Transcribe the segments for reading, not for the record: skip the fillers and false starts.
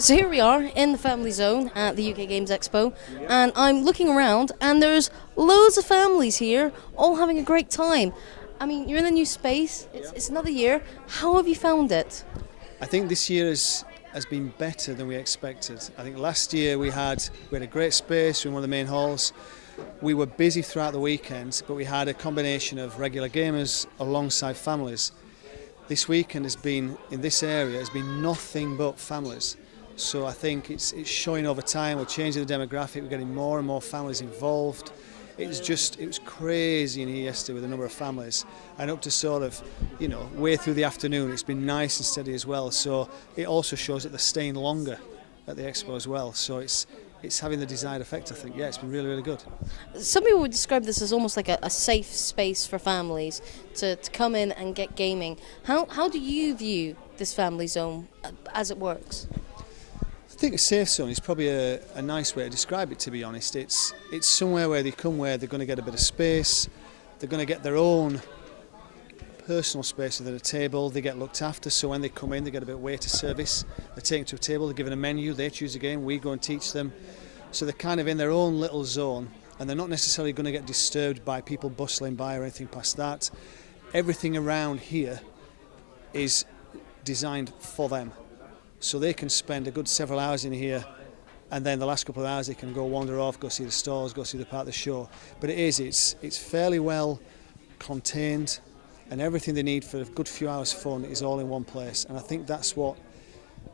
So here we are in the Family Zone at the UK Games Expo, and I'm looking around, and there's loads of families here, all having a great time. I mean, you're in a new space. It's another year. How have you found it? I think this year has been better than we expected. I think last year we had a great space in one of the main halls. We were busy throughout the weekend, but we had a combination of regular gamers alongside families. This weekend has been, in this area, has been nothing but families. So I think it's showing over time. We're changing the demographic. We're getting more and more families involved. It was crazy in here yesterday with a number of families, and up to sort of, way through the afternoon. It's been nice and steady as well. So it also shows that they're staying longer at the expo as well. So it's having the desired effect, I think. Yeah, it's been really, really good. Some people would describe this as almost like a safe space for families to come in and get gaming. How do you view this Family Zone as it works? I think a safe zone is probably a nice way to describe it, to be honest. It's somewhere where they come where they're going to get a bit of space, they're going to get their own personal space at the table, they get looked after, so when they come in they get a bit of waiter service, they're taken to a table, they're given a menu, they choose a game, we go and teach them. So they're kind of in their own little zone, and they're not necessarily going to get disturbed by people bustling by or anything past that. Everything around here is designed for them. So they can spend a good several hours in here, and then the last couple of hours they can go wander off, go see the stores, go see the part of the show. But it's fairly well contained, and everything they need for a good few hours fun is all in one place. And I think that's what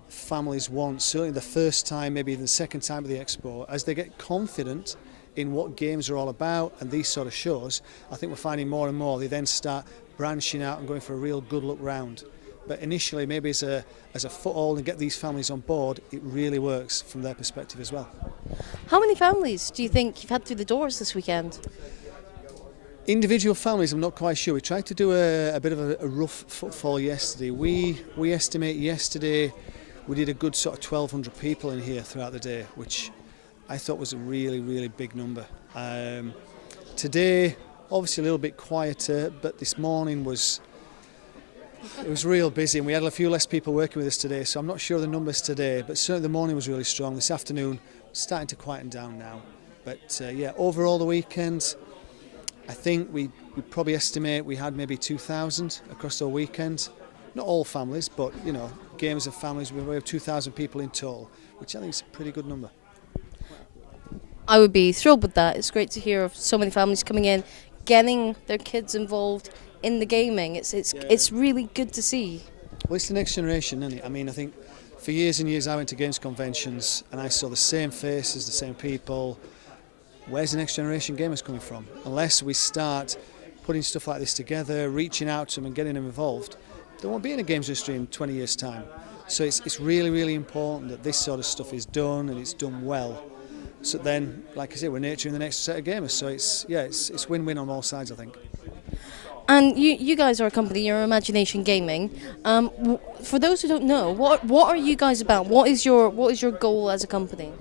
families want, certainly the first time, maybe even the second time at the expo. As they get confident in what games are all about and these sort of shows, I think we're finding more and more they then start branching out and going for a real good look round. But initially, maybe as a foothold and get these families on board, it really works from their perspective as well. How many families do you think you've had through the doors this weekend? Individual families, I'm not quite sure. We tried to do a bit of a rough footfall yesterday. We estimate yesterday we did a good sort of 1,200 people in here throughout the day, which I thought was a really, really big number. Today, obviously a little bit quieter, but this morning it was real busy, and we had a few less people working with us today, so I'm not sure the numbers today, but certainly the morning was really strong. This afternoon, starting to quieten down now. But yeah, overall the weekend, I think we probably estimate we had maybe 2,000 across the weekend. Not all families, but gamers and families, we have 2,000 people in total, which I think is a pretty good number. I would be thrilled with that. It's great to hear of so many families coming in, getting their kids involved in the gaming. It's really good to see. Well, it's the next generation, isn't it? I mean, I think for years and years I went to games conventions and I saw the same faces, the same people. Where's the next generation gamers coming from? Unless we start putting stuff like this together, reaching out to them and getting them involved, there won't be any games industry in 20 years' time. So it's really, really important that this sort of stuff is done and it's done well. So then, like I say, we're nurturing the next set of gamers. So it's win-win on all sides, I think. And you guys are a company, you're Imagination Gaming. For those who don't know, what are you guys about? What is your goal as a company?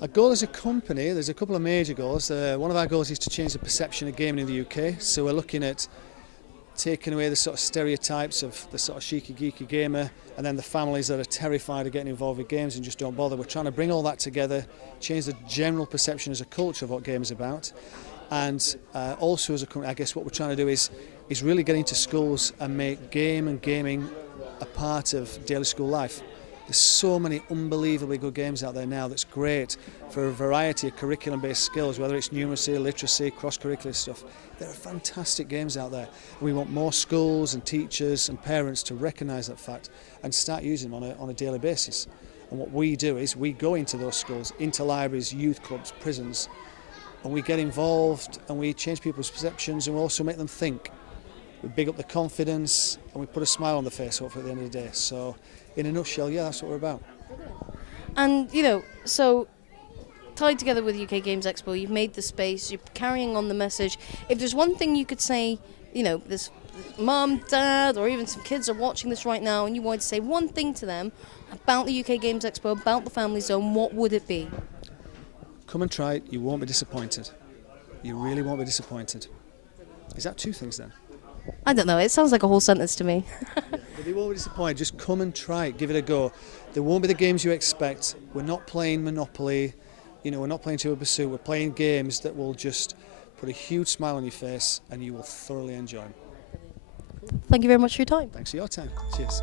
Our goal as a company, there's a couple of major goals. One of our goals is to change the perception of gaming in the UK. So we're looking at taking away the sort of stereotypes of the sort of cheeky, geeky gamer, and then the families that are terrified of getting involved with games and just don't bother. We're trying to bring all that together, change the general perception as a culture of what games are about. And also as a company, I guess what we're trying to do is really get into schools and make game and gaming a part of daily school life. There's so many unbelievably good games out there now that's great for a variety of curriculum-based skills, whether it's numeracy, literacy, cross-curricular stuff. There are fantastic games out there. And we want more schools and teachers and parents to recognise that fact and start using them on a daily basis. And what we do is we go into those schools, into libraries, youth clubs, prisons, and we get involved and we change people's perceptions and we also make them think. We big up the confidence and we put a smile on the face hopefully at the end of the day. So in a nutshell, yeah, that's what we're about. And so tied together with UK Games Expo, you've made the space, you're carrying on the message. If there's one thing you could say, this mum, dad, or even some kids are watching this right now and you wanted to say one thing to them about the UK Games Expo, about the Family Zone, what would it be? Come and try it, you won't be disappointed. You really won't be disappointed. Is that two things then? I don't know, it sounds like a whole sentence to me. But they won't be disappointed. Just come and try it, give it a go. There won't be the games you expect. We're not playing Monopoly, you know, we're not playing Trivial Pursuit. We're playing games that will just put a huge smile on your face and you will thoroughly enjoy them. Thank you very much for your time. Thanks for your time. Cheers.